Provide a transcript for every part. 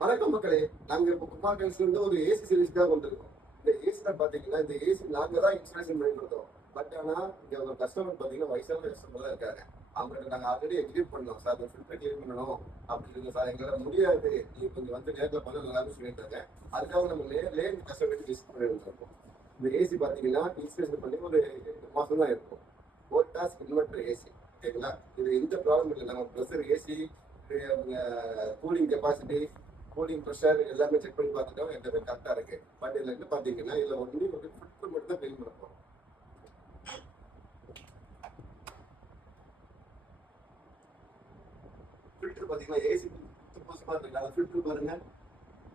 வணக்கம் மக்களே. நாங்க இப்போ குமார் டைல்ஸ்ல இருந்து ஒரு ஏசி சர்வீஸ் தான் வந்திருக்கோம். இந்த ஏசில பாத்தீங்கன்னா இந்த ஏசி நாங்க தான் இன்ஸ்டாலேஷன் பண்ணி கொடுத்தோம். பட் ஆனா இங்க ஒரு கஸ்டமர் பாத்தீங்கன்னா வயசான கஸ்டமர் தான் இருக்காங்க. அவங்ககிட்ட நாங்க ஆல்ரெடி எக்ஸ்பிளைன் பண்ணோம். சார் இந்த ஃபில்டர் கிளீன் பண்ணணும் அப்படின்னு. சார் எங்களால முடியாது, நீங்க கொஞ்சம் வந்து நேரில் பண்ண நல்லான்னு சொல்லியிருந்தாங்க. அதுக்காக நம்ம நேர்லயே இந்த கஸ்டமருக்கு விசிட் பண்ணி இருக்கோம். இந்த ஏசி பாத்தீங்கன்னா இன்ஸ்டாலேஷன் பண்ணி ஒரு 8 மாசம் தான் இருக்கும். வோல்டாஸ் இன்வெர்டர் ஏசி, ஓகேங்களா? இது எந்த ப்ராப்ளம் இல்லை. நம்ம pressure AC, cooling capacity, cooling pressure எல்லாமே செக் பண்ணி பார்த்துட்டோம். எல்லாமே கரெக்டாக இருக்கு. பட் இதில் என்ன பார்த்தீங்கன்னா இதில் ஒன்லி ஒரு ஃபில்டர் மட்டும் தான் க்ளீன் பண்ண போகிறோம். ஃபில்டர் பார்த்தீங்கன்னா ஏசி புதுசாக இருக்கு. அந்த ஃபில்டர் பாருங்க,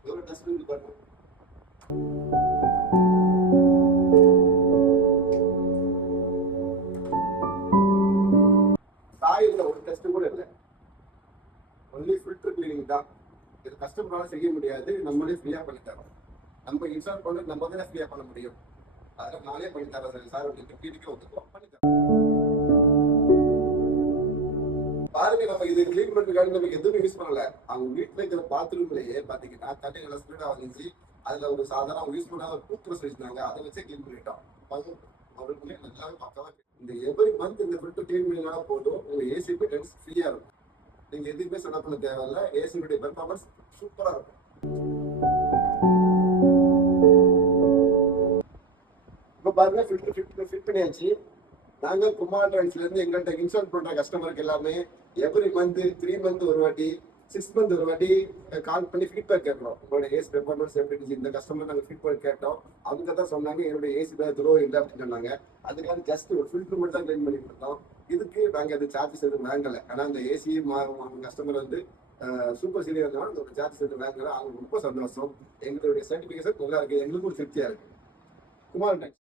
எவ்வளோ டஸ்ட் இருக்கு பாருங்க. சாயில் ஒரு டெஸ்ட் கூட இல்லை. ஒன்லி ஃபில்டர் கிளீனிங் தான். இது கஸ்டமரால செய்ய முடியாது, நம்மளே ஃப்ரீயா பண்ணி தரோம். நம்ம இன்ஸ்டால் பண்ணி நம்ம தானே ஃப்ரீயா பண்ண முடியும். அதெல்லாம் நானே பண்ணி தரேன் சார். சார் வீட்டுக்கு ஒத்துக்கோ பண்ணி தரேன். பாருங்க, நம்ம இது கிளீன் பண்றதுக்காக நம்ம எதுவுமே யூஸ் பண்ணல. அவங்க வீட்டுல இருக்கிற பாத்ரூம்லயே பாத்தீங்கன்னா தண்ணி நல்லா ஸ்பீடா வந்துச்சு. அதுல ஒரு சாதாரண அவங்க யூஸ் பண்ணாத டூத் ப்ரஷ் வச்சிருந்தாங்க, அதை வச்சே கிளீன் பண்ணிட்டோம். அவருக்குமே நல்லாவே பக்காவா இந்த எவ்ரி மந்த் இந்த ஃபில்டர் கிளீன் பண்ணினா போதும், உங்க ஏசி மெயின்டெனன்ஸ் ஃப்ரீயா இருக்கும். நீங்க எதுவுமே செலவு பண்ண தேவையில்ல. ஏசியுடைய பெர்ஃபார்மன்ஸ் சூப்பரா இருக்கும். இப்போ பாருங்க, ஃபில்டர் ஃபிட் பண்ணியாச்சு. நாங்க குமார் டைல்ஸ்ல இருந்து எங்கள்கிட்ட இன்ஸ்டால் பண்ற கஸ்டமருக்கு எல்லாமே எவ்ரி மந்த் 3 மந்த் ஒரு வாட்டி, 6 மந்த் ஒரு வாட்டி கால் பண்ணி ஃபீட்பேக் கேட்கறோம். உங்களோட ஏசி பெர்ஃபார்மன்ஸ் எப்படி இருந்துச்சு, இந்த கஸ்டமர் நாங்கள் ஃபீட்பேக் கேட்டோம். அவங்க தான் சொன்னாங்க என்னுடைய ஏசி தான் துரோ இல்லை அப்படின்னு சொன்னாங்க. அதுக்காக ஜஸ்ட் ஒரு ஃபில்டர் மட்டும் தான் கிளீன் பண்ணி கொடுத்தோம். இதுக்கு நாங்கள் அது சார்ஜஸ் எதுவும் வாங்கலை. ஆனால் அந்த ஏசி கஸ்டமர் வந்து சூப்பர் சீனியர் இருந்தாலும் அந்த சார்ஜஸ் எதுவும் வாங்கலை. அவங்க ரொம்ப சந்தோஷம். எங்களுடைய சர்டிஃபிகேஷன் நல்லா இருக்கு, எங்களுக்கும் திருப்தியா இருக்கு. குமார் டைல்ஸ்.